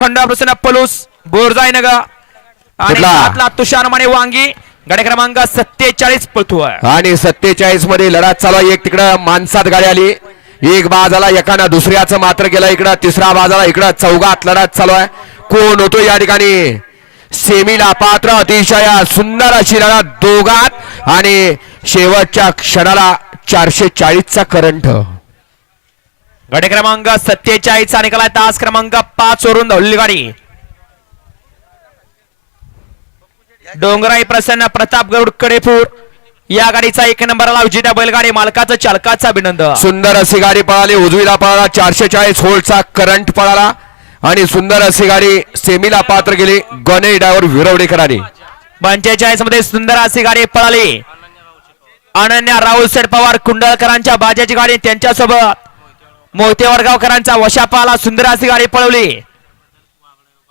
खंडा प्रसन्न पलूस बोरजाई नगर आणि कुठला? सातला तुषार माने वांगी गाडी क्रमांक सत्तेचाळीस पळतोय. आणि सत्तेचाळीसमध्ये लढत चालू आहे. एक तिकडं माणसात गाडी आली. एक बाजाला एकानं दुसऱ्याचं मात्र केलं इकडं. तिसरा बाजाला इकडं चौघात लढत चालू आहे. कोण होतो या ठिकाणी? सेमीला पात्र अतिशय सुंदर अशी लढत दोघात. आणि शेवटच्या क्षणाला चारशे चाळीसचा करंट. गाडी क्रमांक सत्तेचाळीस चा निकाला तास क्रमांक पाच वरून धावलेली गाडी. डोंगराई प्रसन्न प्रताप गौड कडेपूर. या गाडीचा एक नंबरला विजेता बैलगाडी मालकाचं चालकाचं अभिनंदन. सुंदर अशी गाडी पळाली उजवीला पळाला चारशे चाळीस होल्डचा करंट पळाला आणि सुंदर अशी गाडी सेमीला पात्र गेली गणे ड्रायव्हर विरवडेकरांनी. पंचेचाळीसमध्ये सुंदर अशी गाडी पळाली. अनन्या राहुल शेठ पवार कुंडलकरांच्या बाजाची गाडी त्यांच्यासोबत. मोहिते वडगावकरांचा वशापाला सुंदर अशी गाडी पळवली.